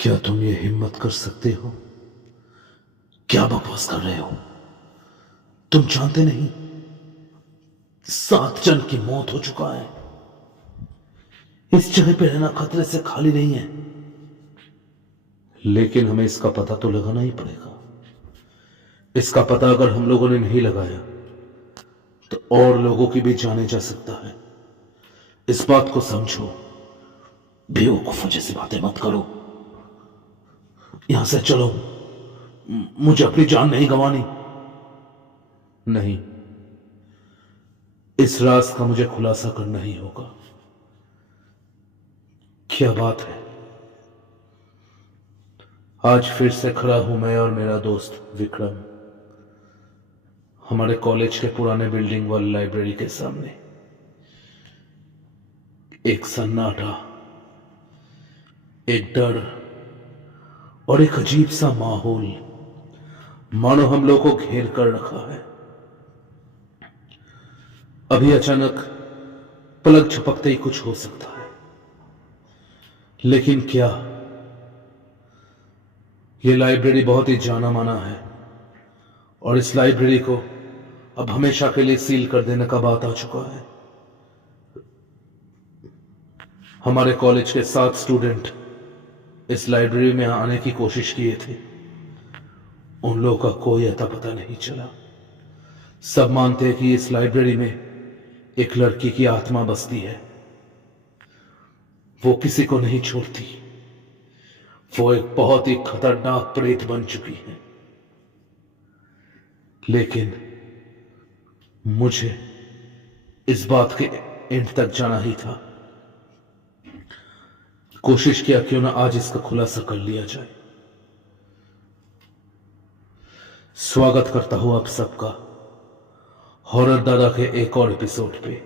क्या तुम ये हिम्मत कर सकते हो? क्या बकवास कर रहे हो? तुम जानते नहीं 7 जन की मौत हो चुका है। इस जगह पे रहना खतरे से खाली नहीं है। लेकिन हमें इसका पता तो लगाना ही पड़ेगा। इसका पता अगर हम लोगों ने नहीं लगाया तो और लोगों की भी जाने जा सकता है। इस बात को समझो। बेवकूफों जैसी बातें मत करो। यहां से चलो। मुझे अपनी जान नहीं गंवानी। नहीं, इस राज का मुझे खुलासा करना ही होगा। क्या बात है? आज फिर से खड़ा हूं मैं और मेरा दोस्त विक्रम हमारे कॉलेज के पुराने बिल्डिंग वाली लाइब्रेरी के सामने। एक सन्नाटा, एक डर और एक अजीब सा माहौल मानो हम लोग को घेर कर रखा है। अभी अचानक पलक झपकते ही कुछ हो सकता है। लेकिन क्या? यह लाइब्रेरी बहुत ही जाना माना है और इस लाइब्रेरी को अब हमेशा के लिए सील कर देने का बात आ चुका है। हमारे कॉलेज के 7 स्टूडेंट इस लाइब्रेरी में आने की कोशिश किए थे। उन लोगों का कोई अता पता नहीं चला। सब मानते हैं कि इस लाइब्रेरी में एक लड़की की आत्मा बसती है। वो किसी को नहीं छोड़ती। वो एक बहुत ही खतरनाक प्रेत बन चुकी है। लेकिन मुझे इस बात के एंड तक जाना ही था। कोशिश किया क्यों ना आज इसका खुलासा कर लिया जाए। स्वागत करता हूं आप सबका हॉरर दादा के एक और एपिसोड पे।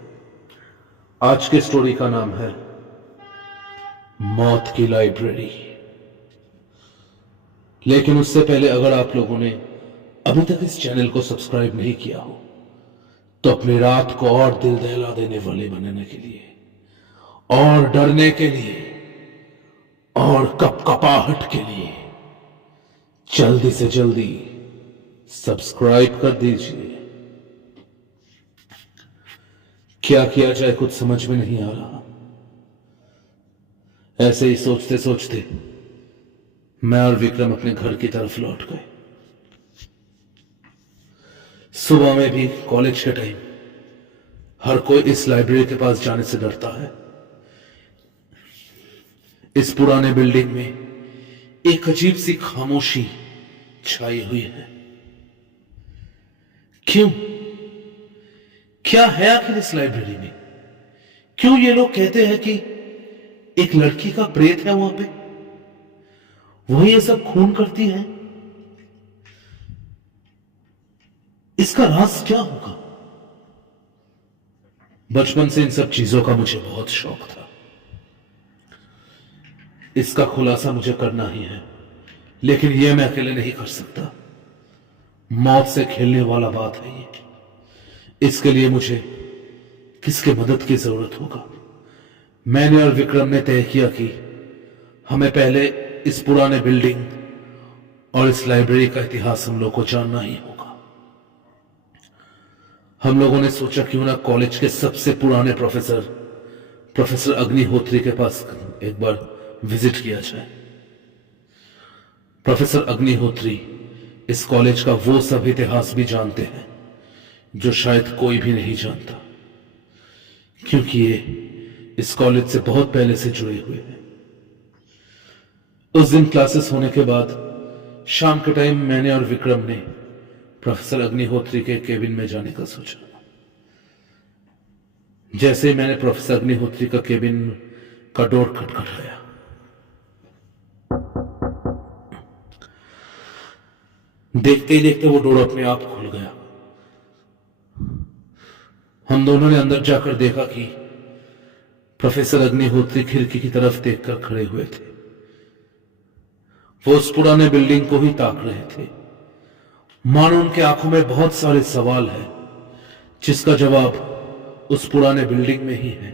आज के स्टोरी का नाम है मौत की लाइब्रेरी। लेकिन उससे पहले अगर आप लोगों ने अभी तक इस चैनल को सब्सक्राइब नहीं किया हो तो अपनी रात को और दिल दहला देने वाले बनाने के लिए और डरने के लिए और कपकपाहट के लिए जल्दी से जल्दी सब्सक्राइब कर दीजिए। क्या किया जाए कुछ समझ में नहीं आ रहा। ऐसे ही सोचते सोचते मैं और विक्रम अपने घर की तरफ लौट गए। सुबह में भी कॉलेज के टाइम हर कोई इस लाइब्रेरी के पास जाने से डरता है। इस पुराने बिल्डिंग में एक अजीब सी खामोशी छाई हुई है। क्यों? क्या है आखिर इस लाइब्रेरी में? क्यों ये लोग कहते हैं कि एक लड़की का प्रेत है वहां पे, वही ये सब खून करती है? इसका राज क्या होगा? बचपन से इन सब चीजों का मुझे बहुत शौक था। इसका खुलासा मुझे करना ही है। लेकिन यह मैं अकेले नहीं कर सकता। मौत से खेलने वाला बात है ये। इसके लिए मुझे किसके मदद की जरूरत होगा? मैंने और विक्रम ने तय किया कि हमें पहले इस पुराने बिल्डिंग और इस लाइब्रेरी का इतिहास हम लोग को जानना ही होगा। हम लोगों ने सोचा क्यों ना कॉलेज के सबसे पुराने प्रोफेसर अग्निहोत्री के पास एक बार विजिट किया जाए। प्रोफेसर अग्निहोत्री इस कॉलेज का वो सब इतिहास भी जानते हैं जो शायद कोई भी नहीं जानता, क्योंकि ये इस कॉलेज से बहुत पहले से जुड़े हुए हैं। उस दिन क्लासेस होने के बाद शाम के टाइम मैंने और विक्रम ने प्रोफेसर अग्निहोत्री के केबिन में जाने का सोचा। जैसे ही मैंने प्रोफेसर अग्निहोत्री का केबिन का डोर खटखटाया, देखते ही देखते वो डोर अपने आप खुल गया। हम दोनों ने अंदर जाकर देखा कि प्रोफेसर अग्निहोत्री खिड़की की तरफ देखकर खड़े हुए थे। वो उस पुराने बिल्डिंग को ही ताक रहे थे, मानो उनके आंखों में बहुत सारे सवाल हैं जिसका जवाब उस पुराने बिल्डिंग में ही है।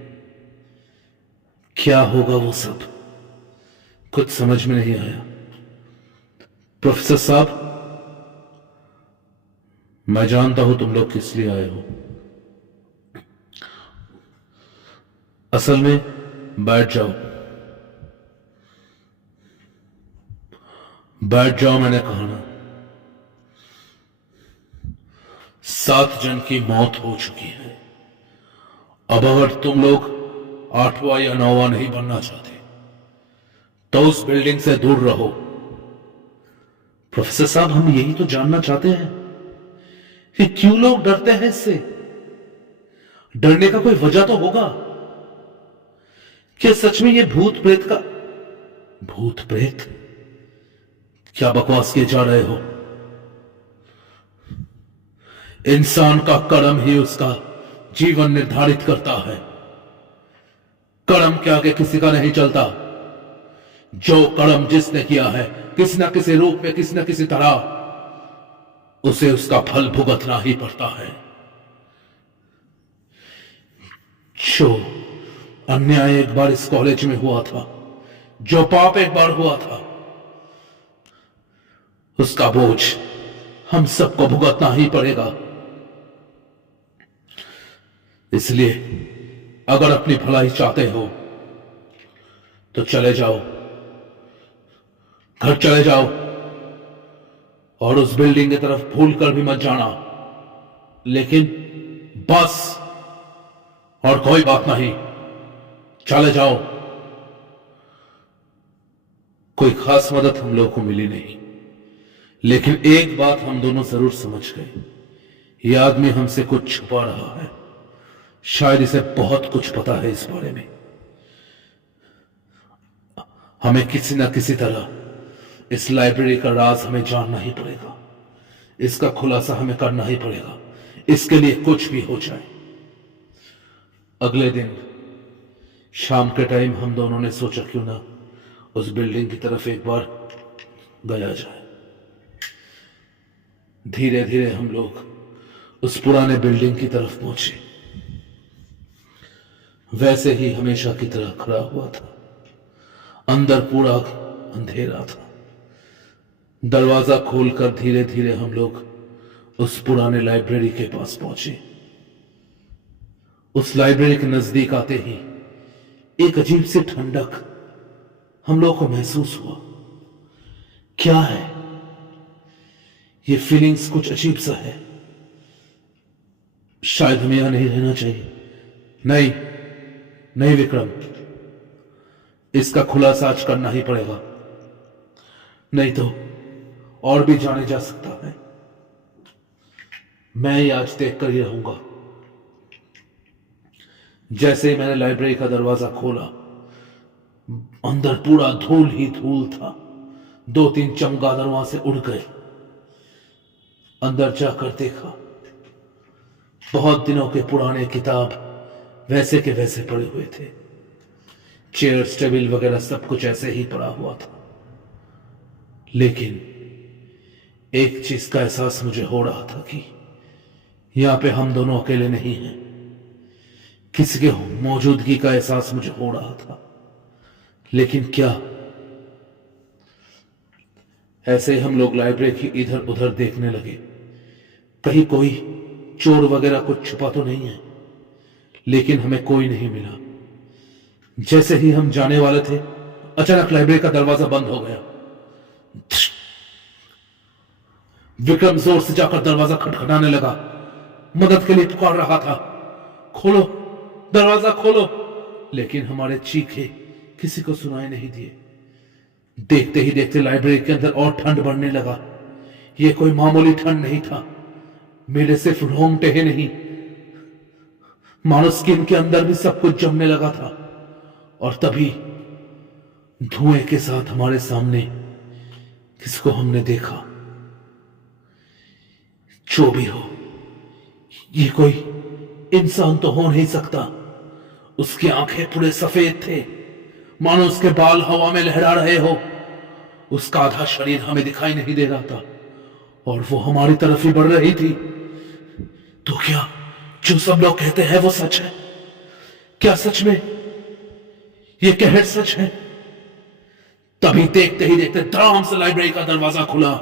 क्या होगा वो सब? कुछ समझ में नहीं आया। प्रोफेसर साहब, मैं जानता हूं तुम लोग किस लिए आए हो। असल में बैठ जाओ, बैठ जाओ, मैंने कहा ना। 7 जन की मौत हो चुकी है। अब अगर तुम लोग 8वां या 9वां नहीं बनना चाहते तो उस बिल्डिंग से दूर रहो। प्रोफेसर साहब, हम यही तो जानना चाहते हैं कि क्यों लोग डरते हैं इससे। डरने का कोई वजह तो होगा। क्या सच में ये भूत प्रेत का भूत प्रेत? क्या बकवास किए जा रहे हो? इंसान का कर्म ही उसका जीवन निर्धारित करता है। कर्म के आगे किसी का नहीं चलता। जो कर्म जिसने किया है किसी न किसी रूप में, किसी न किसी तरह, उसे उसका फल भुगतना ही पड़ता है। जो अन्याय एक बार इस कॉलेज में हुआ था, जो पाप एक बार हुआ था, उसका बोझ हम सबको भुगतना ही पड़ेगा। इसलिए अगर अपनी भलाई चाहते हो तो चले जाओ, घर चले जाओ, और उस बिल्डिंग की तरफ भूल कर भी मत जाना। लेकिन बस, और कोई बात नहीं, चले जाओ। कोई खास मदद हम लोगों को मिली नहीं, लेकिन एक बात हम दोनों जरूर समझ गए। यह आदमी हमसे कुछ छुपा रहा है। शायद इसे बहुत कुछ पता है इस बारे में। हमें किसी ना किसी तरह इस लाइब्रेरी का राज हमें जानना ही पड़ेगा। इसका खुलासा हमें करना ही पड़ेगा, इसके लिए कुछ भी हो जाए। अगले दिन शाम के टाइम हम दोनों ने सोचा क्यों ना उस बिल्डिंग की तरफ एक बार गया जाए। धीरे धीरे हम लोग उस पुराने बिल्डिंग की तरफ पहुंचे। वैसे ही हमेशा की तरह खड़ा हुआ था। अंदर पूरा अंधेरा था। दरवाजा खोलकर धीरे धीरे हम लोग उस पुराने लाइब्रेरी के पास पहुंचे। उस लाइब्रेरी के नजदीक आते ही एक अजीब सी ठंडक हम लोग को महसूस हुआ। क्या है ये फीलिंग्स? कुछ अजीब सा है। शायद हमें यहां नहीं रहना चाहिए। नहीं नहीं विक्रम, इसका खुलासा आज करना ही पड़ेगा, नहीं तो और भी जाने जा सकता है। मैं ही आज देख कर ही रहूंगा। जैसे ही मैंने लाइब्रेरी का दरवाजा खोला, अंदर पूरा धूल ही धूल था। 2-3 चमगादड़ वहां से उड़ गए। अंदर जाकर देखा, बहुत दिनों के पुराने किताब वैसे के वैसे पड़े हुए थे। चेयर्स, टेबल वगैरह सब कुछ ऐसे ही पड़ा हुआ था। लेकिन एक चीज का एहसास मुझे हो रहा था कि यहां पे हम दोनों अकेले नहीं हैं। किसी के मौजूदगी का एहसास मुझे हो रहा था। लेकिन क्या? ऐसे ही हम लोग लाइब्रेरी की इधर उधर देखने लगे, कहीं कोई चोर वगैरह कुछ छुपा तो नहीं है। लेकिन हमें कोई नहीं मिला। जैसे ही हम जाने वाले थे, अचानक लाइब्रेरी का दरवाजा बंद हो गया। विक्रम जोर से जाकर दरवाजा खटखटाने लगा, मदद के लिए पुकार रहा था, खोलो दरवाजा खोलो। लेकिन हमारे चीखे किसी को सुनाई नहीं दिए। देखते ही देखते लाइब्रेरी के अंदर और ठंड बढ़ने लगा। यह कोई मामूली ठंड नहीं था। मेरे सिर्फ रोंगटे ही नहीं, मानो स्किन के अंदर भी सब कुछ जमने लगा था। और तभी धुएं के साथ हमारे सामने किसको हमने देखा। जो भी हो, ये कोई इंसान तो हो नहीं सकता। उसकी आंखें पूरे सफेद थे, मानो उसके बाल हवा में लहरा रहे हो। उसका आधा शरीर हमें दिखाई नहीं दे रहा था और वो हमारी तरफ ही बढ़ रही थी। तो क्या जो सब लोग कहते हैं वो सच है? क्या सच में ये कहर सच है? तभी देखते ही देखते धड़ाम से लाइब्रेरी का दरवाजा खुला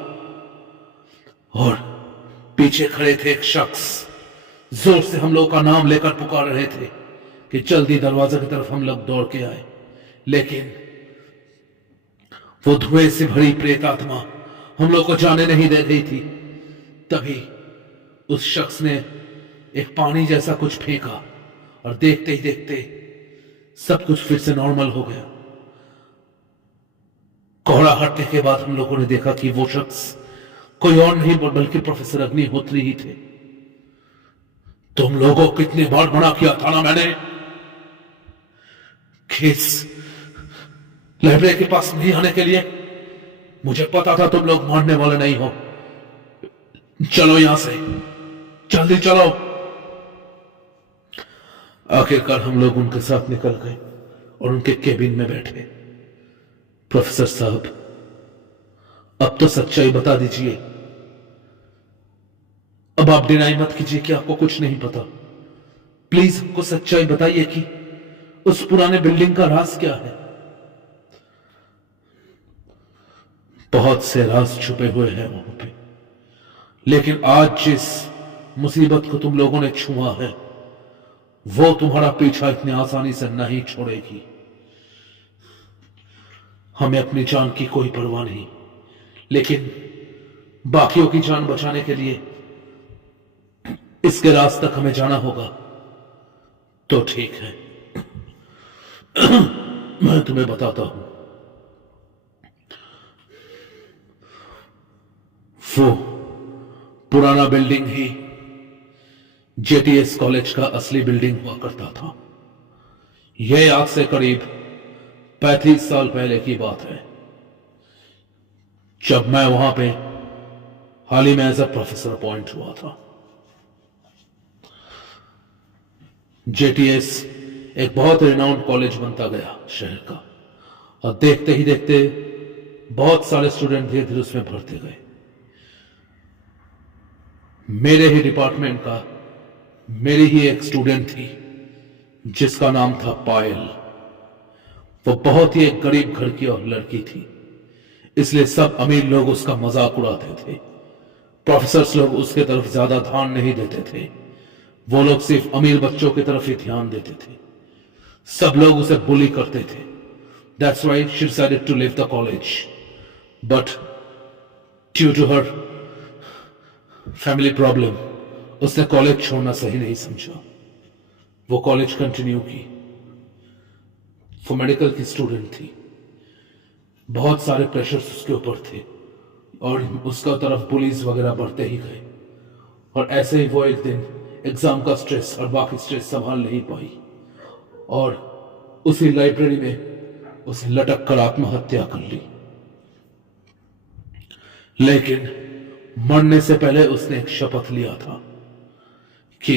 और पीछे खड़े थे एक शख्स जोर से हम लोग का नाम लेकर पुकार रहे थे कि जल्दी दरवाजे की तरफ हम लोग दौड़ के आए, लेकिन वो धुएं से भरी प्रेत आत्मा हम लोग को जाने नहीं दे रही थी। तभी उस शख्स ने एक पानी जैसा कुछ फेंका और देखते ही देखते सब कुछ फिर से नॉर्मल हो गया। कोहरा हटने के बाद हम लोगों ने देखा कि वो शख्स कोई और नहीं बल्कि प्रोफेसर अग्निहोत्री ही थे। तुम लोगों को कितनी बार मना किया था ना मैंने किस लाइब्रेरी के पास नहीं आने के लिए। मुझे पता था तुम लोग मानने वाले नहीं हो। चलो यहां से, जल्दी चलो। आखिरकार हम लोग उनके साथ निकल गए और उनके केबिन में बैठे। प्रोफेसर साहब, अब तो सच्चाई बता दीजिए। अब आप डिनाई मत कीजिए कि आपको कुछ नहीं पता। प्लीज हमको सच्चाई बताइए कि उस पुराने बिल्डिंग का राज क्या है। बहुत से राज छुपे हुए हैं वहां पे, लेकिन आज जिस मुसीबत को तुम लोगों ने छुआ है वो तुम्हारा पीछा इतनी आसानी से नहीं छोड़ेगी। हमें अपनी जान की कोई परवाह नहीं, लेकिन बाकियों की जान बचाने के लिए इसके रास्ते तक हमें जाना होगा। तो ठीक है, मैं तुम्हें बताता हूं। वो पुराना बिल्डिंग ही जेटीएस कॉलेज का असली बिल्डिंग हुआ करता था। यह आज से करीब 35 साल पहले की बात है, जब मैं वहां पे हाल ही में एज अ प्रोफेसर अपॉइंट हुआ था। जेटीएस एक बहुत रिनाउंड कॉलेज बनता गया शहर का, और देखते ही देखते बहुत सारे स्टूडेंट धीरे धीरे उसमें भरते गए। मेरे ही डिपार्टमेंट का मेरी ही एक स्टूडेंट थी जिसका नाम था पायल। वो बहुत ही एक गरीब घर की और लड़की थी, इसलिए सब अमीर लोग उसका मजाक उड़ाते थे। प्रोफेसर्स लोग उसके तरफ ज्यादा ध्यान नहीं देते थे, वो लोग सिर्फ अमीर बच्चों की तरफ ही ध्यान देते थे। सब लोग उसे बुली करते थे। That's why she decided to leave the college. But due to her family problem, उसने कॉलेज छोड़ना सही नहीं समझा। वो कॉलेज कंटिन्यू की। वो मेडिकल की स्टूडेंट थी। बहुत सारे प्रेशर्स उसके ऊपर थे और उसका तरफ पुलिस वगैरह बढ़ते ही गए, और ऐसे ही वो एक दिन एग्जाम का स्ट्रेस और बाकी स्ट्रेस संभाल नहीं पाई और उसी लाइब्रेरी में उसे लटक कर आत्महत्या कर ली। लेकिन मरने से पहले उसने एक शपथ लिया था कि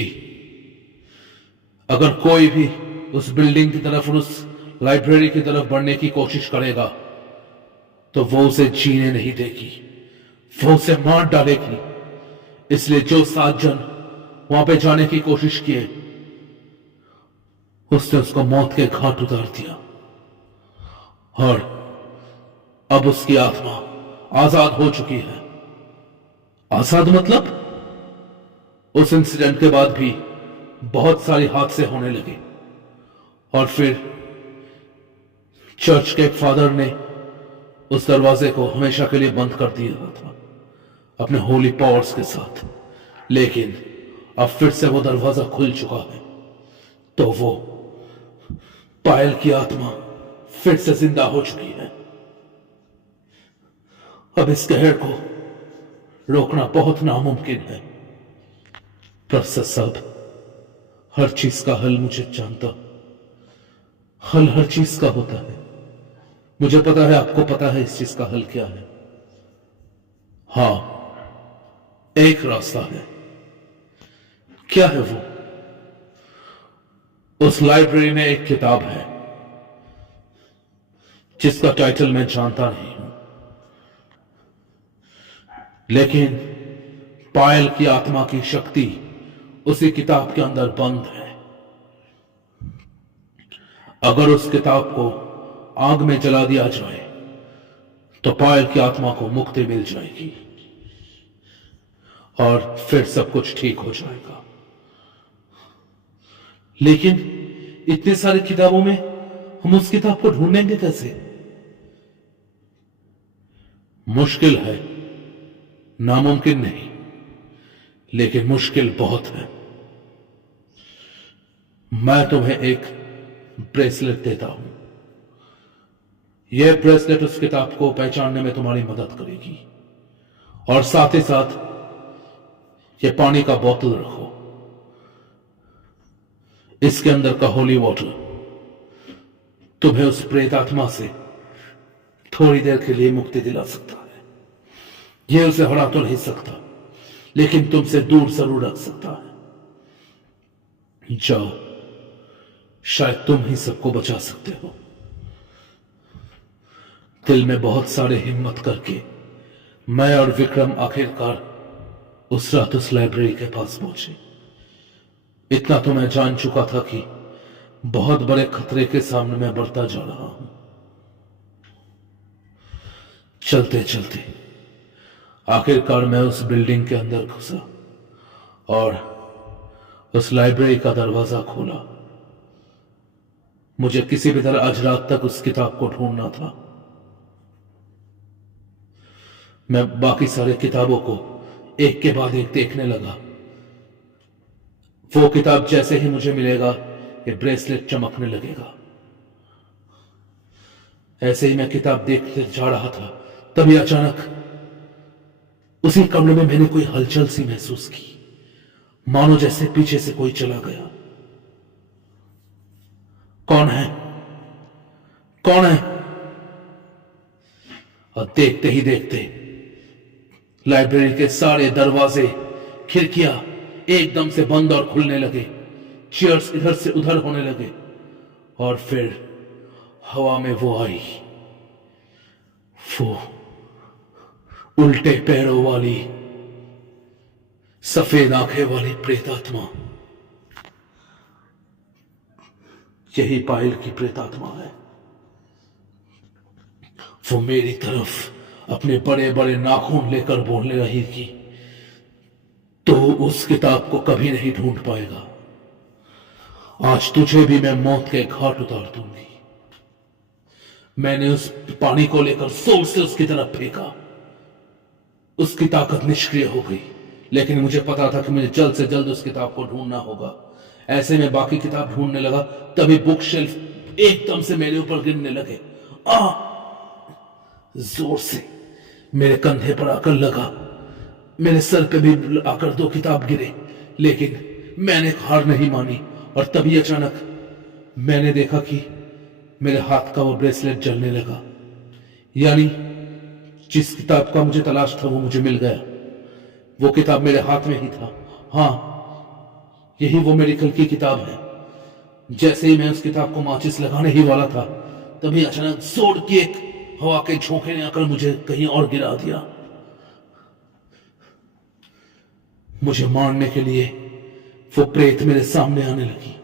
अगर कोई भी उस बिल्डिंग की तरफ और उस लाइब्रेरी की तरफ बढ़ने की कोशिश करेगा तो वो उसे जीने नहीं देगी, वो उसे मार डालेगी। इसलिए जो 7 जन वहां पे जाने की कोशिश किए, उसने उसको मौत के घाट उतार दिया, और अब उसकी आत्मा आजाद हो चुकी है। आजाद मतलब उस इंसिडेंट के बाद भी बहुत सारे हादसे होने लगे, और फिर चर्च के एक फादर ने उस दरवाजे को हमेशा के लिए बंद कर दिया था अपने होली पावर्स के साथ। लेकिन अब फिर से वो दरवाजा खुल चुका है, तो वो पायल की आत्मा फिर से जिंदा हो चुकी है। अब इस कहर को रोकना बहुत नामुमकिन है। प्रोफेसर साहब, हर चीज का हल मुझे जानता, हल हर चीज का होता है। मुझे पता है आपको पता है इस चीज का हल क्या है। हां, एक रास्ता है। क्या है वो? उस लाइब्रेरी में एक किताब है जिसका टाइटल मैं जानता नहीं हूं, लेकिन पायल की आत्मा की शक्ति उसी किताब के अंदर बंद है। अगर उस किताब को आग में जला दिया जाए तो पायल की आत्मा को मुक्ति मिल जाएगी और फिर सब कुछ ठीक हो जाएगा। लेकिन इतनी सारी किताबों में हम उस किताब को ढूंढेंगे कैसे? मुश्किल है, नामुमकिन नहीं, लेकिन मुश्किल बहुत है। मैं तुम्हें एक ब्रेसलेट देता हूं। यह ब्रेसलेट उस किताब को पहचानने में तुम्हारी मदद करेगी, और साथ ही साथ यह पानी का बोतल रखो। इसके अंदर का होली वाटर तुम्हें उस प्रेत आत्मा से थोड़ी देर के लिए मुक्ति दिला सकता है। यह उसे हरा तो नहीं सकता, लेकिन तुमसे दूर जरूर रख सकता है। जाओ, शायद तुम ही सबको बचा सकते हो। दिल में बहुत सारे हिम्मत करके मैं और विक्रम आखिरकार उस रात उस लाइब्रेरी के पास पहुंचे। इतना तो मैं जान चुका था कि बहुत बड़े खतरे के सामने मैं बढ़ता जा रहा हूं। चलते चलते आखिरकार मैं उस बिल्डिंग के अंदर घुसा और उस लाइब्रेरी का दरवाजा खोला। मुझे किसी भी तरह आज रात तक उस किताब को ढूंढना था। मैं बाकी सारे किताबों को एक के बाद एक देखने लगा। वो किताब जैसे ही मुझे मिलेगा, ये ब्रेसलेट चमकने लगेगा। ऐसे ही मैं किताब देखते जा रहा था, तभी अचानक उसी कमरे में मैंने कोई हलचल सी महसूस की, मानो जैसे पीछे से कोई चला गया। कौन है? कौन है? और देखते ही देखते लाइब्रेरी के सारे दरवाजे, खिड़कियां एकदम से बंद और खुलने लगे। चेयर्स इधर से उधर होने लगे और फिर हवा में वो आई, वो उल्टे पैरों वाली, सफेद आंखें वाली प्रेतात्मा। यही पायल की प्रेतात्मा है। वो मेरी तरफ अपने बड़े बड़े नाखून लेकर बोलने रही कि तो उस किताब को कभी नहीं ढूंढ पाएगा। आज तुझे भी मैं मौत के घाट उतार दूंगी। मैंने उस पानी को लेकर जोर से उसकी तरफ फेंका। उसकी ताकत निष्क्रिय हो गई, लेकिन मुझे पता था कि मुझे जल्द से जल्द उस किताब को ढूंढना होगा। ऐसे में बाकी किताब ढूंढने लगा, तभी बुक शेल्फ एकदम से मेरे ऊपर गिरने लगे। जोर से मेरे कंधे पर आकर लगा, मेरे सर पे भी आकर दो किताब गिरे, लेकिन मैंने हार नहीं मानी। और तभी अचानक मैंने देखा कि मेरे हाथ का वो ब्रेसलेट जलने लगा। यानी जिस किताब का मुझे तलाश था वो मुझे मिल गया। वो किताब मेरे हाथ में ही था। हाँ, यही वो मेडिकल की किताब है। जैसे ही मैं उस किताब को माचिस लगाने ही वाला था, तभी अचानक जोर की एक हवा के झोंके ने आकर मुझे कहीं और गिरा दिया। मुझे मारने के लिए वो प्रेत मेरे सामने आने लगी,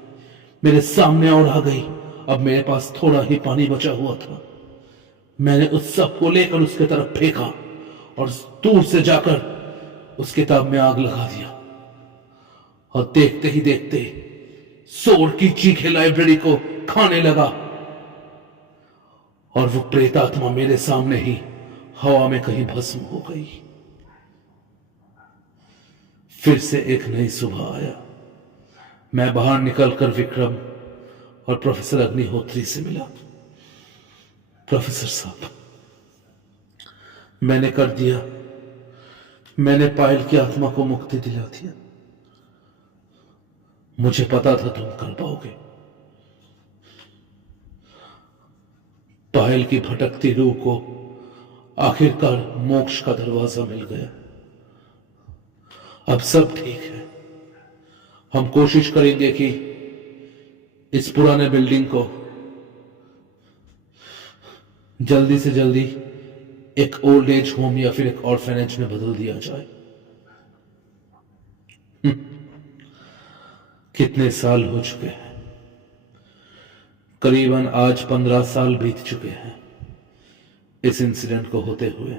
मेरे सामने और आ गई। अब मेरे पास थोड़ा ही पानी बचा हुआ था। मैंने उस सब को लेकर उसके तरफ फेंका और दूर से जाकर उस किताब में आग लगा दिया। और देखते ही देखते शोर की चीखें लाइब्रेरी को खाने लगा और वो प्रेतात्मा मेरे सामने ही हवा में कहीं भस्म हो गई। फिर से एक नई सुबह आया। मैं बाहर निकलकर विक्रम और प्रोफेसर अग्निहोत्री से मिला। प्रोफेसर साहब, मैंने कर दिया, मैंने पायल की आत्मा को मुक्ति दिला दिया। मुझे पता था तुम कर पाओगे। पायल की भटकती रूह को आखिरकार मोक्ष का दरवाजा मिल गया। अब सब ठीक है। हम कोशिश करेंगे कि इस पुराने बिल्डिंग को जल्दी से जल्दी एक ओल्ड एज होम या फिर एक ऑर्फेनेज में बदल दिया जाए। कितने साल हो चुके हैं? करीबन आज 15 साल बीत चुके हैं। इस इंसिडेंट को होते हुए।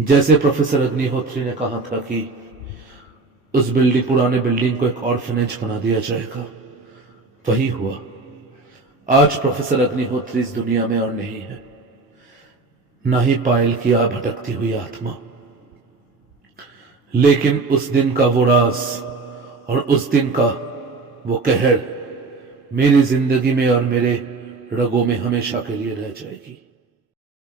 जैसे प्रोफेसर अग्निहोत्री ने कहा था कि उस पुराने बिल्डिंग को एक ऑर्फनेज बना दिया जाएगा, वही हुआ। आज प्रोफेसर अग्निहोत्री इस दुनिया में और नहीं है, ना ही पायल की भटकती हुई आत्मा। लेकिन उस दिन का वो राज और उस दिन का वो कहर मेरी जिंदगी में और मेरे रगों में हमेशा के लिए रह जाएगी।